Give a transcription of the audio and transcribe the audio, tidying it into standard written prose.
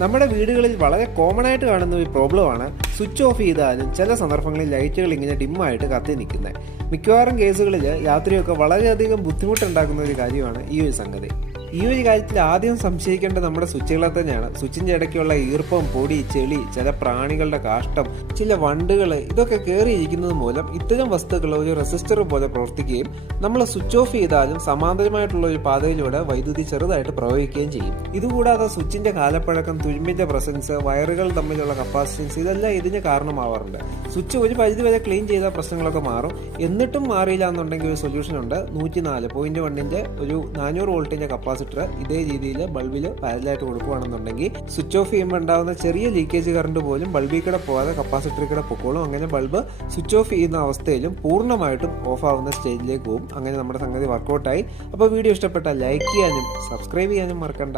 നമ്മുടെ വീടുകളിൽ വളരെ കോമൺ ആയിട്ട് കാണുന്ന ഒരു പ്രോബ്ലമാണ് സ്വിച്ച് ഓഫ് ചെയ്താലും ചില സന്ദർഭങ്ങളിൽ ലൈറ്റുകൾ ഇങ്ങനെ ഡിമ്മായിട്ട് കത്തി നിൽക്കുന്നത്. മിക്കവാറും കേസുകളിൽ രാത്രിയൊക്കെ വളരെയധികം ബുദ്ധിമുട്ടുണ്ടാക്കുന്ന ഒരു കാര്യമാണ് ഈ ഒരു സംഗതി. ഈ ഒരു കാര്യത്തിൽ ആദ്യം സംശയിക്കേണ്ടത് നമ്മുടെ സ്വിച്ചുകളെ തന്നെയാണ്. സ്വിച്ചിന്റെ ഇടയ്ക്കുള്ള ഈർപ്പം, പൊടി, ചെളി, ചില പ്രാണികളുടെ കാഷ്ടം, ചില വണ്ടുകൾ ഇതൊക്കെ കയറിയിരിക്കുന്നത് മൂലം ഇത്തരം വസ്തുക്കൾ ഒരു റെസിസ്റ്റർ പോലെ പ്രവർത്തിക്കുകയും നമ്മൾ സ്വിച്ച് ഓഫ് ചെയ്താലും സമാന്തരമായിട്ടുള്ള ഒരു പാതയിലൂടെ വൈദ്യുതി ചെറുതായിട്ട് പ്രവഹിക്കുകയും ചെയ്യും. ഇതുകൂടാതെ സ്വിച്ചിന്റെ കാലപ്പഴക്കം, തുരുമ്പിന്റെ പ്രസൻസ്, വയറുകൾ തമ്മിലുള്ള കപ്പാസിറ്റൻസ് ഇതെല്ലാം ഇതിന് കാരണമാവാറുണ്ട്. സ്വിച്ച് ഒരു പരിധിവരെ ക്ലീൻ ചെയ്ത പ്രശ്നങ്ങളൊക്കെ മാറും. എന്നിട്ടും മാറിയില്ല എന്നുണ്ടെങ്കിൽ ഒരു സൊല്യൂഷൻ ഉണ്ട്. 104.1 ഒരു 400 വോൾട്ടിന്റെ കപ്പാസിറ്റർ ഇതേ രീതിയിൽ ബൾബിൽ പാരലായിട്ട് കൊടുക്കുകയാണെന്നുണ്ടെങ്കിൽ സ്വിച്ച് ഓഫ് ചെയ്യുമ്പോൾ ഉണ്ടാകുന്ന ചെറിയ ലീക്കേജ് കറണ്ട് പോലും ബൾബിൽ കൂടെ പോകാതെ കപ്പാസിറ്ററിൽ കൂടെ പൊക്കോളും. അങ്ങനെ ബൾബ് സ്വിച്ച് ഓഫ് ചെയ്യുന്ന അവസ്ഥയിലും പൂർണ്ണമായിട്ടും ഓഫ് ആവുന്ന സ്റ്റേജിലേക്ക് പോകും. അങ്ങനെ നമ്മുടെ സംഗതി വർക്കൗട്ടായി. അപ്പോൾ വീഡിയോ ഇഷ്ടപ്പെട്ടാൽ ലൈക്ക് ചെയ്യാനും സബ്സ്ക്രൈബ് ചെയ്യാനും മറക്കണ്ട.